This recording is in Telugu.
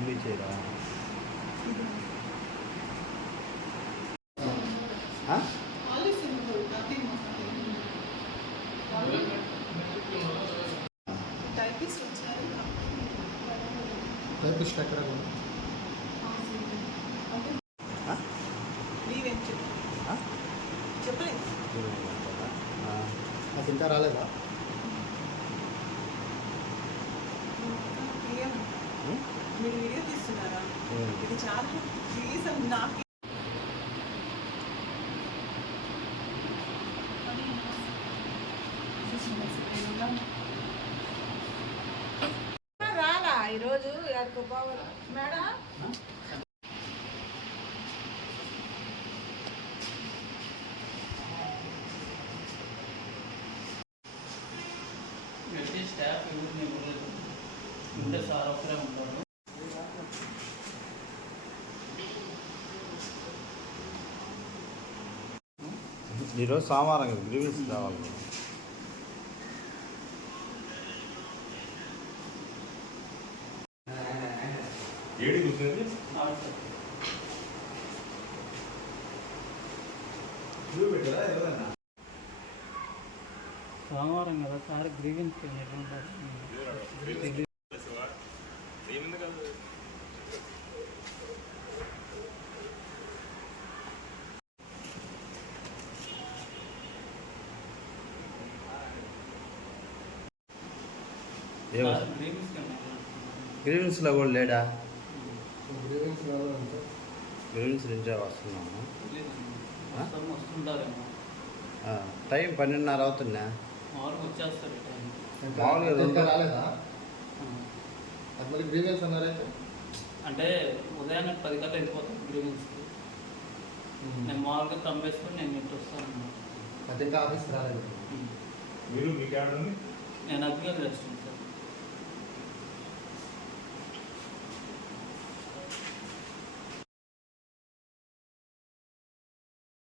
వచ్చారు. టైపిస్ట్ ఎక్కడ అంటే ఆ? నీవేం చెప్పు ఆ? చెప్పలేదు ఆ. నాకు ఇంకా రాలేదా మీరు వీడియో తీస్తున్నారా. ఇది చాలా ప్లీజ్ నాకు రాలా ఈరోజు ఎక్కడికి పోవాలి మేడం? స్టాఫ్ ఎవరిని ఇవ్వలేదు ఉంటే సార్ ఒక్కరే ఉంటారు. ఈరోజు సోమవారం కదా గ్రీవెన్స్ రావాలి ఏడి కూర్చున్నది సోమవారం కదా సార్ గ్రీవెన్స్ గ్రీవెన్స్లో కూడా లేడా? గ్రీవెన్స్ నుంచే వస్తున్నాము టైం పన్నెండున్నర అవుతుందా? మామూలుగా రాలేదా? గ్రీవెన్స్ అన్నారైతే అంటే ఉదయాన్నే పది గంటలు వెళ్ళిపోతాను గ్రీవెన్స్కి నేను మామూలుగా తమ్మేసుకొని నేను ఇటు వస్తాను. అది ఇంకా ఆఫీస్ రాలేదు. మీరు నేను